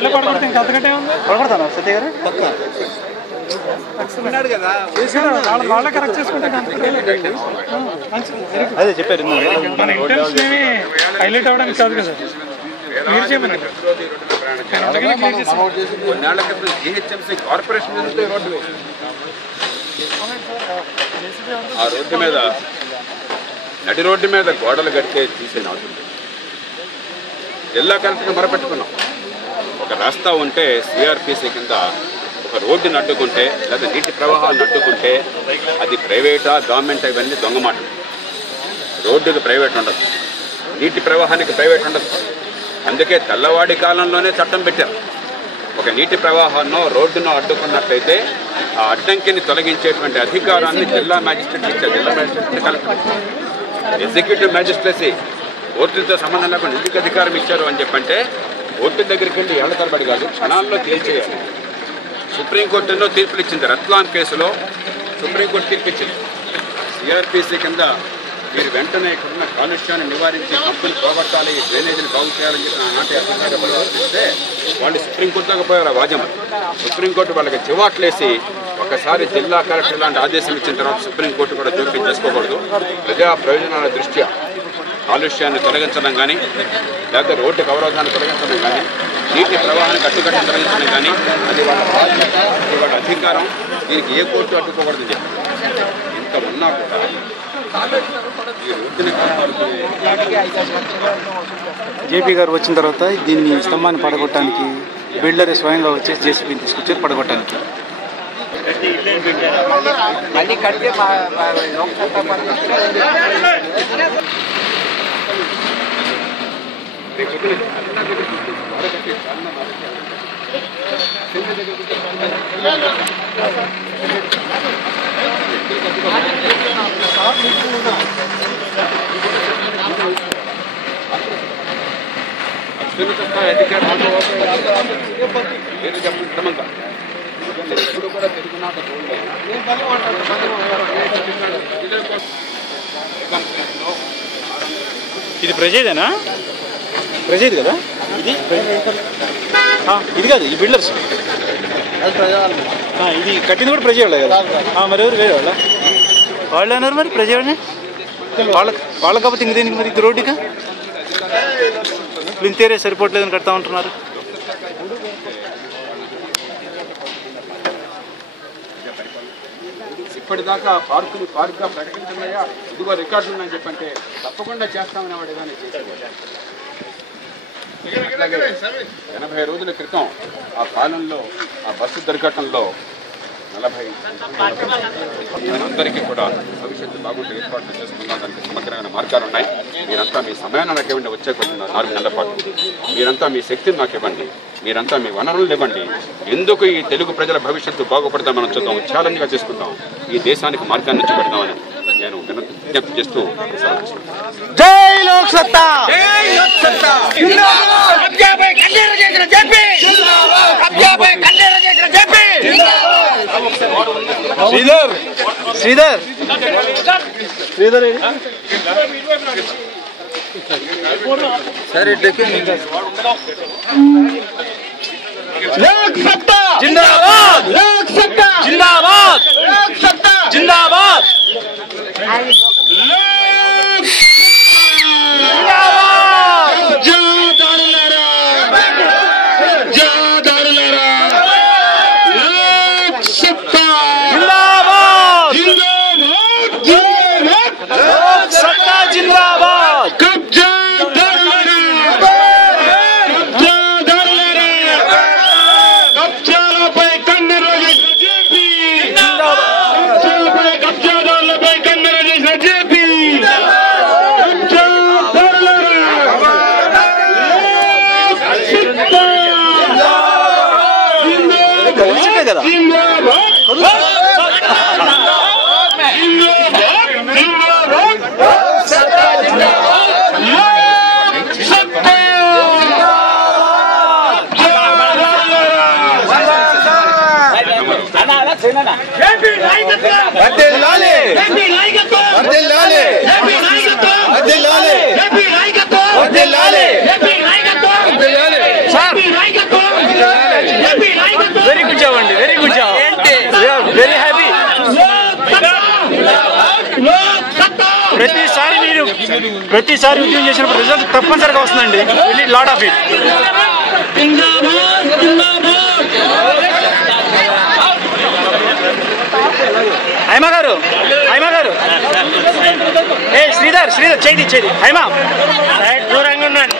వాళ్ళే పడగొడితే ఇంకా అంతకంటే ఉంది. పడగొడతాను సత్య గారు వాళ్ళే కరెక్ట్ చేసుకుంటే అదే చెప్పారు. మన ఇంటెన్షన్ ఏమి హైలైట్ అవ్వడానికి కాదు కదా, క్లియర్ చేయమని. కొన్నేళ్ల క్రితం జీహెచ్ఎంసీ కార్పొరేషన్ రోడ్డు ఆ రోడ్డు మీద నడి రోడ్డు మీద గోడలు కట్టే తీసే అవుతుంది. జిల్లా కలెక్టర్కి మొరపెట్టుకున్నాం. ఒక రాస్తా ఉంటే సిఆర్పిసి కింద ఒక రోడ్డుని అడ్డుకుంటే లేదా నీటి ప్రవాహాన్ని అడ్డుకుంటే అది ప్రైవేటా గవర్నమెంట్ ఇవన్నీ దొంగ మాటలు. రోడ్డుకి ప్రైవేట్ ఉండదు, నీటి ప్రవాహానికి ప్రైవేట్ ఉండదు. అందుకే తెల్లవాడి కాలంలోనే చట్టం పెట్టారు. ఒక నీటి ప్రవాహాన్నో రోడ్డునో అడ్డుకున్నట్లయితే ఆ అడ్డంకిని తొలగించేటువంటి అధికారాన్ని జిల్లా మ్యాజిస్ట్రేట్ ఇచ్చారు. జిల్లా మ్యాజిస్ట్రేట్ కలెక్టర్ ఎగ్జిక్యూటివ్ మ్యాజిస్ట్రేసీ కోర్టులతో సంబంధం లేకుండా ఎందుకు అధికారం ఇచ్చారు అని చెప్పంటే కోర్టు దగ్గరికి వెళ్ళి ఏళ్ల తరబడి కాదు, క్షణాల్లో తేల్చేయాలి. సుప్రీంకోర్టులో తీర్పులు ఇచ్చింది. రత్లాం కేసులో సుప్రీంకోర్టు తీర్పు ఇచ్చింది. సిఆర్పిసి కింద మీరు వెంటనే ఇక్కడున్న కాలుష్యాన్ని నివారించి కంపెనీ పోగొట్టాలి, డ్రైనేజీని బాగు చేయాలని చెప్పి ఆనాటి అధికారులు ఆలోచిస్తే వాళ్ళు సుప్రీంకోర్టు దాకా పోయారు. వాజం సుప్రీంకోర్టు వాళ్ళకి చివాట్లేసి ఒకసారి జిల్లా కలెక్టర్ లాంటి ఆదేశం ఇచ్చిన తర్వాత సుప్రీంకోర్టు కూడా జోక్యం చేసుకోకూడదు. ప్రజా ప్రయోజనాల దృష్ట్యా కాలుష్యాన్ని తొలగించడం కానీ, లేకపోతే రోడ్డుకు అవరోధాన్ని తొలగించడం కానీ, నీటి ప్రవాహాన్ని కట్టుకట్టడం తొలగించడం కానీ అది వాళ్ళ బాధ్యత, అది వాళ్ళ అధికారం. దీనికి ఏ కోర్టు అడ్డుకోకూడదని చెప్పి ఇంత ఉన్నా కూడా ఈ రోడ్డుని జేపీ గారు వచ్చిన తర్వాత దీన్ని స్తంభాన్ని పడగొట్టడానికి బిల్డర్ స్వయంగా వచ్చేసి జేసీబీని తీసుకొచ్చారు పడగొట్టడానికి. అత్యున్నత స్థాయి అధికారులు చెప్పమంతా ఎప్పుడు కూడా తెలుగునాట ఇది ప్రజేదేనా? ప్రజేది కదా ఇది? ఇది కాదు, ఈ బిల్డర్స్ ఇది కట్టింది కూడా ప్రజే వాళ్ళే కదా. మరి ఎవరు వేరే వాళ్ళు అన్నారు మరి ప్రజే వాళ్ళ కాకపోతే ఇంక దేనికి మరి ఇది రోడ్డుగా ఇంతేరే సరిపోవట్లేదని కడతా ఉంటున్నారు. ఇప్పటిదాకా పార్కుగా ప్రకటించమయ్యా, ఇదిగో రికార్డులు ఉన్నాయని చెప్పంటే తప్పకుండా చేస్తామని వాడు ఏదైనా చేసేవాడు. అట్లాగే 80 రోజుల క్రితం ఆ పాలనలో ఆ బస్సు దుర్ఘటనలో 40 అందరికీ కూడా భవిష్యత్తు బాగుంటే ఏర్పాట్లు చేసుకున్నాం. దానికి సమగ్రమైన మార్గాలు ఉన్నాయి. మీరంతా మీ సమయాన్ని నాకు ఇవ్వండి. వచ్చే 4 నెలల పాటు మీరంతా మీ శక్తిని నాకు ఇవ్వండి, మీరంతా మీ వనరులను ఇవ్వండి. ఎందుకు ఈ తెలుగు ప్రజల భవిష్యత్తు బాగుపడతాం మనం చూద్దాం, ఛాలెంజ్గా చేసుకుందాం, ఈ దేశానికి మార్గాన్ని నుంచి పెడదామని నేను విజ్ఞప్తి చేస్తూ జై లోక్ సత్తా, శ్రీధర్ శ్రీధర్ శ్రీధర్ సరే లోక్ సత్తా జిందాబాద్, లోక్ సత్తా జిందాబాద్, లోక్ సత్తా జిందాబాద్, ప్రతిసారి ఉద్యమం చేసినప్పుడు రిజల్ట్ తప్పనిసరిగా వస్తుందండి. Lot of it. హైమా గారు ఏ శ్రీధర్ చేయి హైమా దూరంగా ఉన్నాను.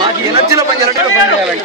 మాకు ఎనర్జీలో పనిచేయాలంటే పని చేయాలంటే